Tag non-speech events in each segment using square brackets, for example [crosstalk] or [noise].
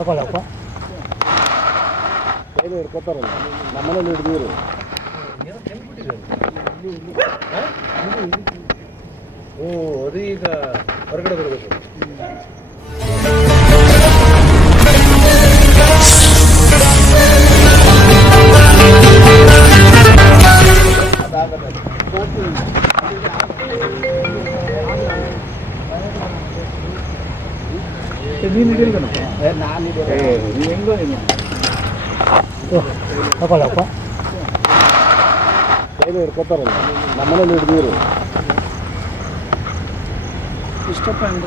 ತಗೊಳಪ್ಪ ಕೈಲಿ ಹಿಡ್ಕೊತಾರಲ್ಲ ನಮ್ಮನೇಲಿ ಹಿಡಿದಿರು ಓ ಅದು ಈಗ ಹೊರಗಡೆ ಬರಬೇಕು ನೀನು ಹಿಡಿಲ್ಕನಪ್ಪ ತಗೊಳಪ್ಪ ಕೈಲಿ ಹಿಡ್ಕೊತಾರಲ್ಲ ನಮ್ಮನೇಲಿ ಹಿಡಿದಿರು ಇಷ್ಟಪ್ಪ ಹೆಂಗ್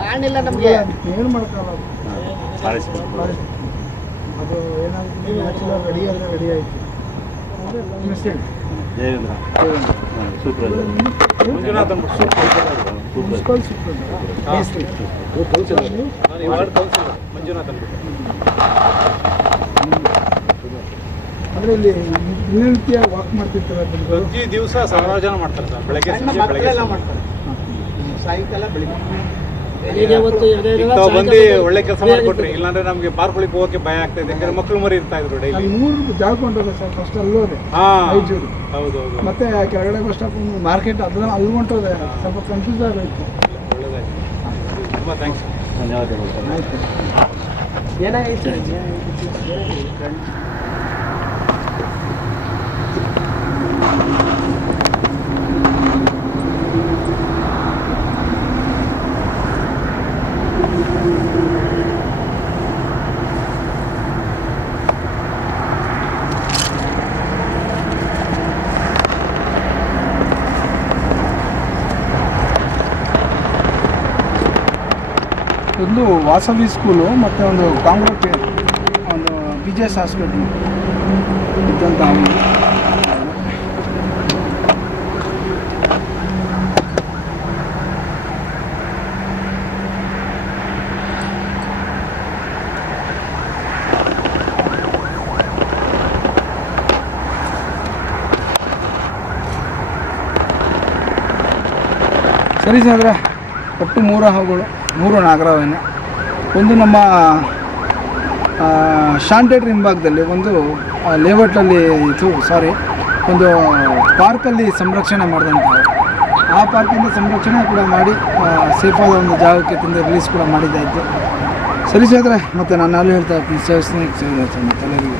ಕಾಣಿಲ್ಲ ನಮಗೆ. ಏನು ಅದು ಏನಾಗುತ್ತೆ? ನ್ಯಾಚುರಲ್ ರೆಡಿ ಆದರೆ ರೆಡಿ ಆಯಿತು. ಸೂಪರ್ ಕೌನ್ಸಿಲರ್ ಮಂಜುನಾಥ್ ಅಂದರೆ ಇಲ್ಲಿ ದಿನನಿತ್ಯ ವಾಕ್ ಮಾಡ್ತಿರ್ತಾರೆ. ಪ್ರತಿ ದಿವಸ ಜನ ಮಾಡ್ತಾರೆ ಸರ್. ಬೆಳಗ್ಗೆ ಸಂಜೆ ಬೆಳಗ್ಗೆ ಮಾಡ್ತಾರೆ. ಸಾಯಂಕಾಲ ಬೆಳಿಗ್ಗೆ. ತಾವು ಬಂದು ಒಳ್ಳೆ ಕೆಲಸ ಮಾಡಿಕೊಟ್ರಿ ಇಲ್ಲಾಂದ್ರೆ ನಮಗೆ ಪಾರ್ಕ್ಗಳಿಗೆ ಹೋಗೋಕೆ ಭಯ ಆಗ್ತಾ ಇದೆ ಯಾಕಂದ್ರೆ ಮಕ್ಕಳು ಮರಿ ಇರ್ತಾ ಇದ್ರು ಡೈಲಿ ಮೂರು ಜಾಗ ಹೊಂಟೋದೆ ಸರ್ ಫಸ್ಟ್ ಅಲ್ಲೋದೆ ಹಾ. ಐಜೂರು ಹೌದು ಹೌದು ಮತ್ತೆ ಕೆಳಗಡೆ ಬಸ್ ಸ್ಟಾಪ್ ಮಾರ್ಕೆಟ್ ಅದನ್ನ ಅಲ್ಲಿ ಹೊಂಟೋದೆ ಸ್ವಲ್ಪ ಕನ್ಫ್ಯೂಸ್ ಆಗೋಯ್ತು ಒಳ್ಳೆದಾಯ್ತು ತುಂಬ ಥ್ಯಾಂಕ್ಸ್ ಆಯ್ತು ಏನಾಗೈತೆ ಒಂದು ವಾಸವಿ ಸ್ಕೂಲು ಮತ್ತು ಒಂದು ಕಾಂಗ್ರೆಸ್ ಒಂದು ಬಿ ಜೆ ಎಸ್ ಹಾಸ್ಪಿಟ್ಲು ಇದ್ದಂಥ ಸರಿ ಸಾದ್ರೆ ಒಟ್ಟು ಮೂರು ಹಾವುಗಳು. ಮೂರು ನಾಗರವೇನೆ ಒಂದು ನಮ್ಮ ಥಿಯೇಟ್ರ್ ಹಿಂಭಾಗದಲ್ಲಿ ಒಂದು ಲೇಔಟಲ್ಲಿ ಇದು ಸಾರಿ ಒಂದು ಪಾರ್ಕಲ್ಲಿ ಸಂರಕ್ಷಣೆ ಮಾಡಿದಂಥ ಆ ಪಾರ್ಕಿಂದ ಸಂರಕ್ಷಣೆ ಕೂಡ ಮಾಡಿ ಸೇಫಾದ ಒಂದು ಜಾಗಕ್ಕೆ ತಂದು ರಿಲೀಸ್ ಕೂಡ ಮಾಡಿದ್ದಾಯಿತು ಸರಿ ಸೇದ್ರೆ ಮತ್ತು ನಾನು ಅಲ್ಲಿ ಹೇಳ್ತಾ ಇರ್ತೀನಿ. ತಲೆಗೆ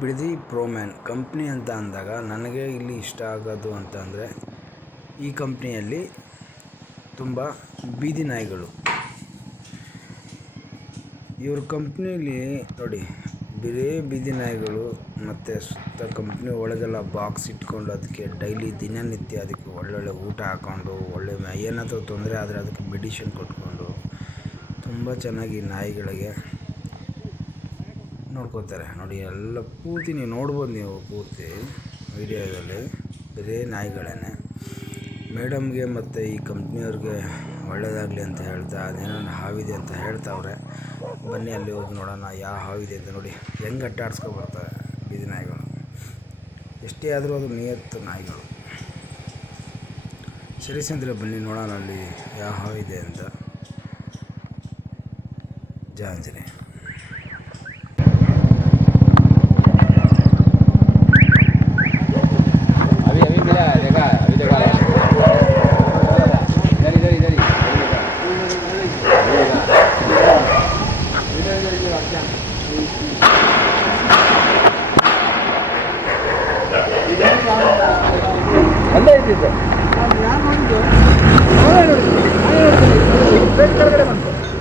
ಬಿಡದಿ ಪ್ರೋಮ್ಯಾನ್ ಕಂಪ್ನಿ ಅಂತ ಅಂದಾಗ ನನಗೆ ಇಲ್ಲಿ ಇಷ್ಟ ಆಗೋದು ಅಂತಂದರೆ ಈ ಕಂಪ್ನಿಯಲ್ಲಿ ತುಂಬ ಬೀದಿ ನಾಯಿಗಳು. ಇವ್ರ ಕಂಪ್ನೀಲಿ ನೋಡಿ, ಬರೀ ಬೀದಿ ನಾಯಿಗಳು ಮತ್ತು ಸುತ್ತ ಕಂಪ್ನಿ ಒಳಗೆಲ್ಲ ಬಾಕ್ಸ್ ಇಟ್ಕೊಂಡು ಅದಕ್ಕೆ ಡೈಲಿ ದಿನನಿತ್ಯ ಅದಕ್ಕೆ ಒಳ್ಳೊಳ್ಳೆ ಊಟ ಹಾಕ್ಕೊಂಡು ಒಳ್ಳೆ ಏನಾದರೂ ತೊಂದರೆ ಆದರೆ ಅದಕ್ಕೆ ಮೆಡಿಷನ್ ಕೊಟ್ಕೊಂಡು ತುಂಬ ಚೆನ್ನಾಗಿ ನಾಯಿಗಳಿಗೆ ನೋಡ್ಕೋತಾರೆ. ನೋಡಿ, ಎಲ್ಲ ಪೂರ್ತಿ ನೀವು ನೋಡ್ಬೋದು ನೀವು ಪೂರ್ತಿ ವಿಡಿಯೋದಲ್ಲಿ ಬರೀ ನಾಯಿಗಳೇ ಮೇಡಮ್ಗೆ ಮತ್ತು ಈ ಕಂಪ್ನಿಯವ್ರಿಗೆ ಒಳ್ಳೆಯದಾಗಲಿ ಅಂತ ಹೇಳ್ತಾ, ಅದೇನೋ ಹಾವಿದೆ ಅಂತ ಹೇಳ್ತಾವ್ರೆ. ಬನ್ನಿ ಅಲ್ಲಿ ಹೋಗಿ ನೋಡೋಣ, ಯಾವ ಹಾವಿದೆ ಅಂತ ನೋಡಿ. ಹೆಂಗೆ ಅಟ್ಟಾಡ್ಸ್ಕೊ ಬರ್ತಾರೆ ಬೀದಿ ನಾಯಿಗಳು. ಎಷ್ಟೇ ಆದರೂ ಅದು ನಿಯತ್ತು ನಾಯಿಗಳು. ಸರಿ ಸಂದ್ರೆ ಬನ್ನಿ ನೋಡೋಣ ಅಲ್ಲಿ ಯಾವ ಹಾವಿದೆ ಅಂತ. ಜಾಂಜನೆ ನಾವೇ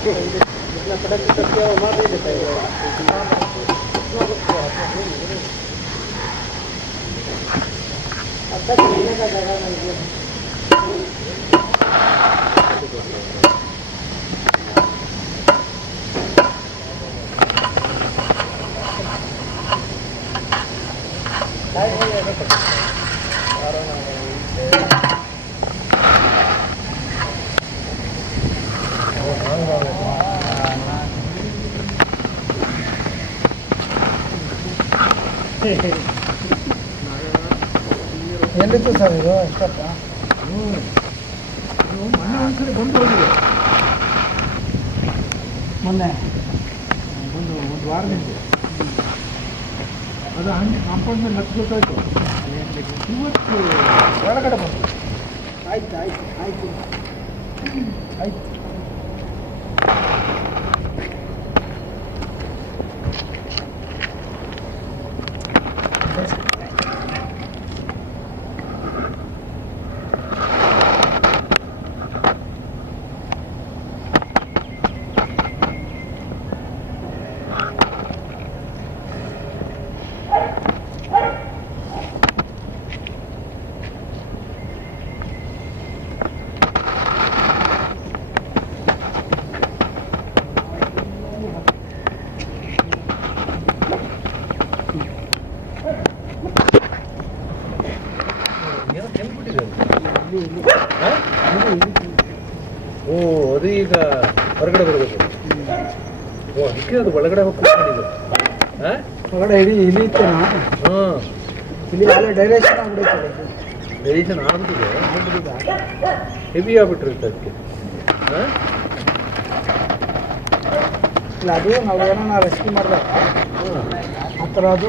अब तक महीने का जगह नहीं है। [laughs] ಎಲ್ಲಿತ್ತು ಸರ್ ಇದು? ಎಷ್ಟಪ್ಪ? ಮೊನ್ನೆ ಒಂದ್ಸರಿ ಬಂದು ಹೋಗಿದೆ. ಮೊನ್ನೆ. ಒಂದು ಒಂದು ವಾರದಿಂದ. ಅದು ಹಂಗೆ ಕಾಂಪೌಂಡ್ ಮೇಲೆ ಹತ್ಬೇಕಾಯ್ತು ಇವತ್ತು ಒಳಗಡೆ ಬಂತು ಆಯ್ತು ಆಯ್ತು ಆಯ್ತು. ಆಯ್ತು. ಅದಕ್ಕೆ ಅದು ಒಳಗಡೆ ಹೋಗಿ ಕೂತ್ಕೊಂಡಿದ್ದು. ಒಳಗಡೆ ಇಡೀ ಇಲಿ ಇತ್ತು ಹಾಂ. ಇಲ್ಲಿ ಅಲ್ಲೇ ಡೈರೆಕ್ಷನ್ ಆಗ್ಬಿಡುತ್ತೆ ಡೈರೆಕ್ಷನ್ ಆಗ್ಬಿಟ್ಟಿದೆ. ಹೆವಿ ಆಗ್ಬಿಟ್ಟಿರುತ್ತೆ ಅದಕ್ಕೆ. ಹಾಂ? ಇಲ್ಲ ಅದು ನಾವು ಏನೋ ರೆಸ್ಕ್ಯೂ ಮಾಡಿದಾಗ ಆ ಥರ ಅದು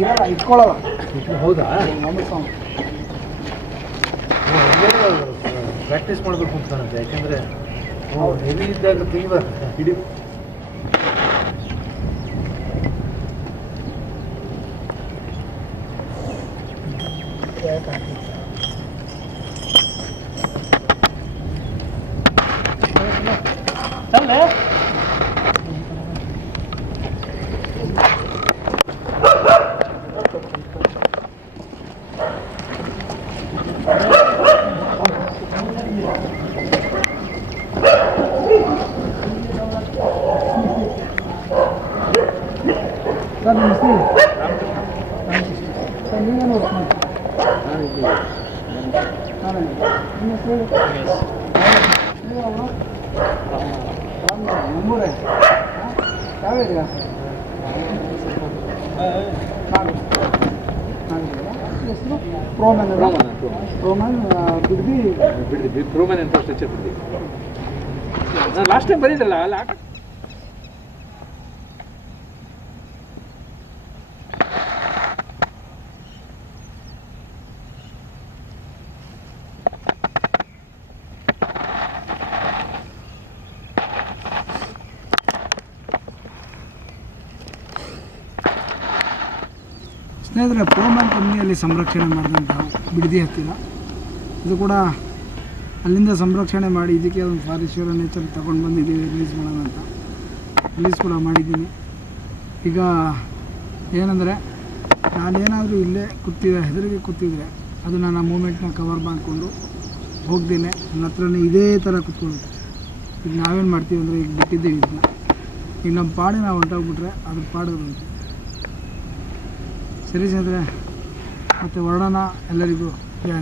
ಇರಲ್ಲ ಇಟ್ಕೊಳ್ಳಲ್ಲ. ಹೌದಾ? ಪ್ರಾಕ್ಟೀಸ್ ಮಾಡಬೇಕು ಅಂತ ಯಾಕೆಂದರೆ ಹೆವಿ ಇದ್ದಾಗ ತುಂಬ ಹಿಡಿ ಸರ್ ನಮಸ್ತೆ ಸರ್ ನೀವೇನು ವರ್ಕ್ ನಾನೇ ನಿಮ್ಮ ಹೆಸರು ಹೇಳಿ. ನೀವು ಅವರು? ರಾಮ್ ನಮ್ಮೂರೇ ಹಾಂ? ಪ್ರೋಮನ್ ಪ್ರೋಮನ್ ಬಿಡ್ದಿ? ಬಿಡಿದ್ವಿ ಪ್ರೋಮನ್ ಅಂತ ಸ್ಟ್ರೆಚರ್ ನಾನು ಲಾಸ್ಟ್ ಟೈಮ್ ಬರೀದಲ್ಲ ಅಲ್ಲ ಸ್ನೇಹಿತರೆ ಪ್ರೋಮ್ಯಾನ್ ಕಂಪ್ನಿಯಲ್ಲಿ ಸಂರಕ್ಷಣೆ ಮಾಡಿದಂಥ ಬಿಡದಿ ಹತ್ತಿರ. ಇದು ಕೂಡ ಅಲ್ಲಿಂದ ಸಂರಕ್ಷಣೆ ಮಾಡಿ ಇದಕ್ಕೆ ಒಂದು ಫಾರೆಸ್ಟ್ ನೇಚರ್ ತಗೊಂಡು ಬಂದಿದ್ದೀವಿ ರಿಲೀಸ್ ಮಾಡೋಣ ಅಂತ. ರಿಲೀಸ್ ಕೂಡ ಮಾಡಿದ್ದೀನಿ. ಈಗ ಏನಂದರೆ, ನಾನೇನಾದರೂ ಇಲ್ಲೇ ಕೂತಿದ್ರೆ ಹೆದರಿಗೆ ಕೂತಿದ್ರೆ, ಅದು ನಾನು ಆ ಮೂಮೆಂಟ್ನ ಕವರ್ ಮಾಡಿಕೊಂಡು ಹೋಗ್ದೇನೆ ನನ್ನ ಹತ್ರನೇ ಇದೇ ಥರ ಕೂತ್ಕೊಳ್ಳುತ್ತೆ. ಈಗ ನಾವೇನು ಮಾಡ್ತೀವಿ ಅಂದರೆ, ಈಗ ಬಿಟ್ಟಿದ್ದೀವಿ ಇದನ್ನ. ಈಗ ನಮ್ಮ ಪಾಡಿ ನಾವು ಹೊಂಟೋಗ್ಬಿಟ್ರೆ ಅದ್ರ ಪಾಡು ಬರುತ್ತೆ ಸರಿ ಸ್ನೇಹಿತರೆ ಮತ್ತು ವರ್ಣನ ಎಲ್ಲರಿಗೂ ಜಯ